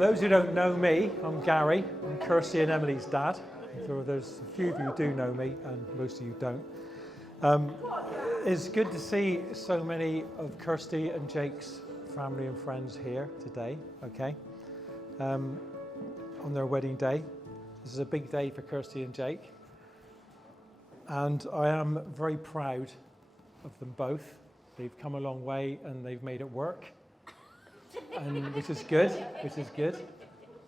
those who don't know me, I'm Gary. I'm Kirsty and Emily's dad. So there's a few of you who do know me, and most of you don't. It's good to see so many of Kirsty and Jake's family and friends here today, okay, on their wedding day. This is a big day for Kirsty and Jake, and I am very proud of them both. They've come a long way and they've made it work, and which is good.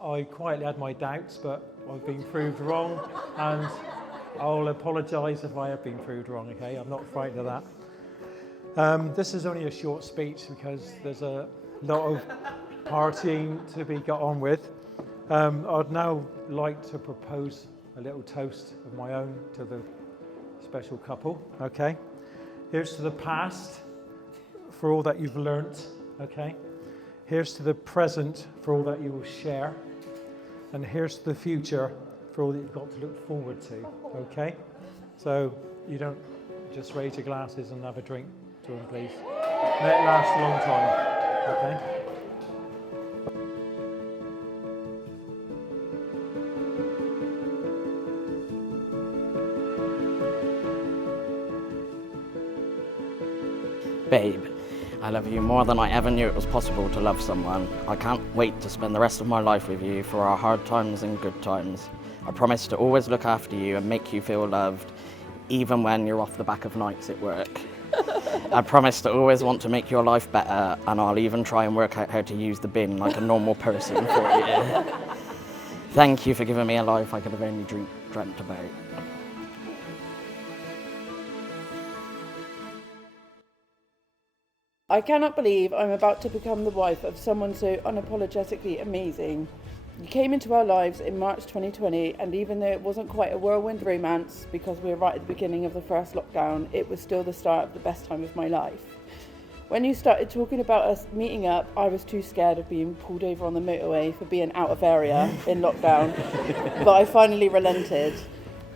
I quietly had my doubts, but I've been proved wrong, and I'll apologise if I have been proved wrong, okay? I'm not frightened of that. This is only a short speech because there's a lot of partying to be got on with. I'd now like to propose a little toast of my own to the special couple, okay? Here's to the past for all that you've learnt, okay? Here's to the present for all that you will share. And here's to the future for all that you've got to look forward to, okay? So you don't just raise your glasses and have a drink to them, please. May it last a long time, okay? Babe, I love you more than I ever knew it was possible to love someone. I can't wait to spend the rest of my life with you for our hard times and good times. I promise to always look after you and make you feel loved, even when you're off the back of nights at work. I promise to always want to make your life better, and I'll even try and work out how to use the bin like a normal person for you. Thank you for giving me a life I could have only dreamt about. I cannot believe I'm about to become the wife of someone so unapologetically amazing. You came into our lives in March 2020, and even though it wasn't quite a whirlwind romance because we were right at the beginning of the first lockdown, it was still the start of the best time of my life. When you started talking about us meeting up, I was too scared of being pulled over on the motorway for being out of area in lockdown, but I finally relented.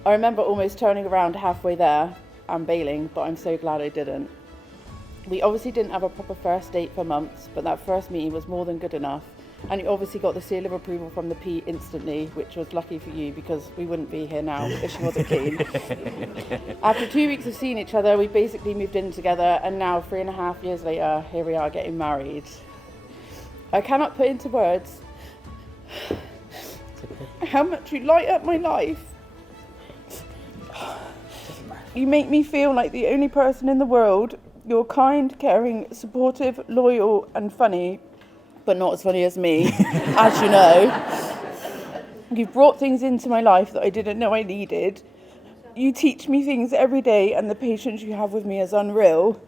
I remember almost turning around halfway there and bailing, but I'm so glad I didn't. We obviously didn't have a proper first date for months, but that first meeting was more than good enough. And you obviously got the seal of approval from the P instantly, which was lucky for you because we wouldn't be here now if she wasn't keen. After 2 weeks of seeing each other, we basically moved in together, and now 3.5 years later, here we are getting married. I cannot put into words how much you light up my life. You make me feel like the only person in the world. You're kind, caring, supportive, loyal, and funny, but not as funny as me, as you know. You've brought things into my life that I didn't know I needed. You teach me things every day, and the patience you have with me is unreal.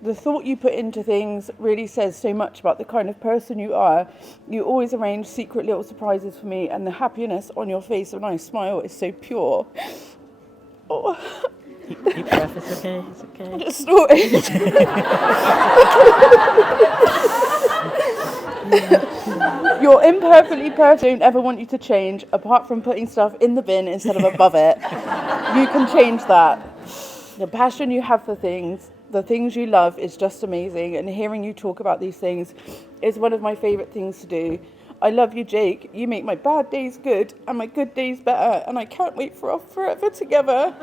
The thought you put into things really says so much about the kind of person you are. You always arrange secret little surprises for me, and the happiness on your face when I smile is so pure. Oh. Deep breath, it's okay, it's okay. I just snorted. You're imperfectly perfect. I don't ever want you to change, apart from putting stuff in the bin instead of above it. You can change that. The passion you have for things, the things you love is just amazing, and hearing you talk about these things is one of my favourite things to do. I love you, Jake. You make my bad days good and my good days better, and I can't wait for us forever together.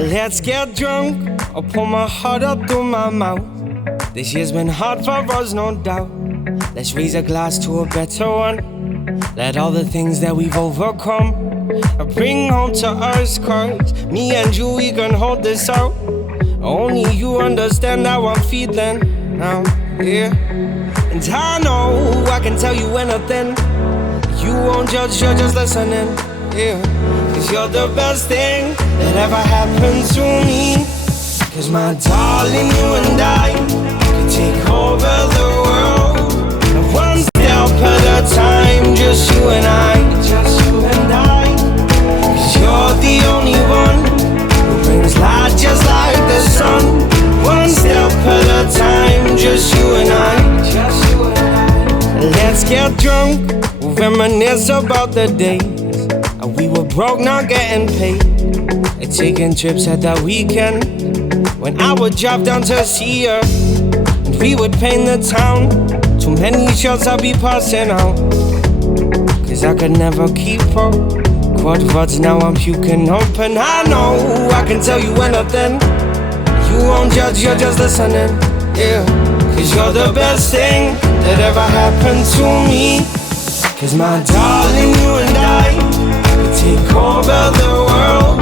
Let's get drunk. I'll pour my heart up through my mouth. This year's been hard for us, no doubt. Let's raise a glass to a better one. Let all the things that we've overcome bring home to us, 'cause me and you, we can hold this out. Only you understand how I'm feeling now, yeah. And I know I can tell you anything. You won't judge, you're just listening, yeah. 'Cause you're the best thing that ever happened to me. 'Cause my darling, you and I could take over the world, and one step at a time, just you and I, just you and I. 'Cause you're the only one who brings light just like the sun. One step at a time, just you and I, just you and I. Let's get drunk, we'll reminisce about the days we were broke, not getting paid, and taking trips at the weekend, when I would drive down to see her, and we would paint the town. Too many shots I'd be passing out, 'cause I could never keep up. Quad words, now I'm puking up. And I know I can tell you anything. You won't judge, you're just listening, yeah. 'Cause you're the best thing that ever happened to me. 'Cause my darling, you and I could take over the world,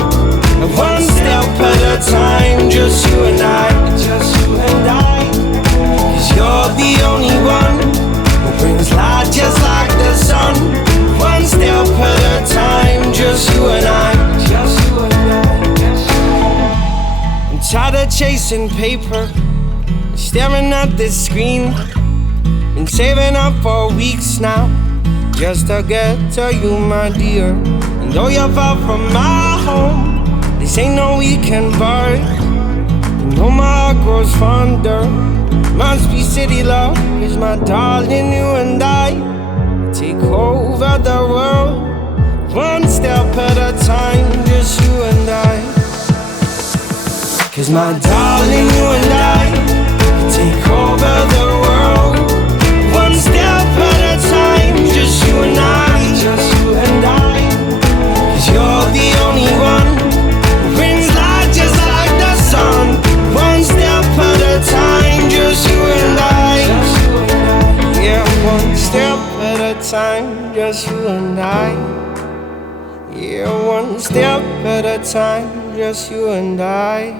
and one step at a time, just you and I, just you and I. 'Cause you're the only one who brings light just like the sun. One step at a time, just you and I, just you and I. I'm tired of chasing paper, staring at this screen. Been saving up for weeks now, just to get to you, my dear. And though you're far from my home, this ain't no weekend bar. You know my heart grows fonder. Must be city love, 'cause my darling, you and I take over the world, one step at a time, just you and I. 'Cause my darling, you and I take over the world, one step at a time, just you and I, just you and I. 'Cause you're the only one who brings light just like the sun. One step at a time, just you and I. Yeah, one step at a time, just you and I. Yeah, one step at a time, just you and I.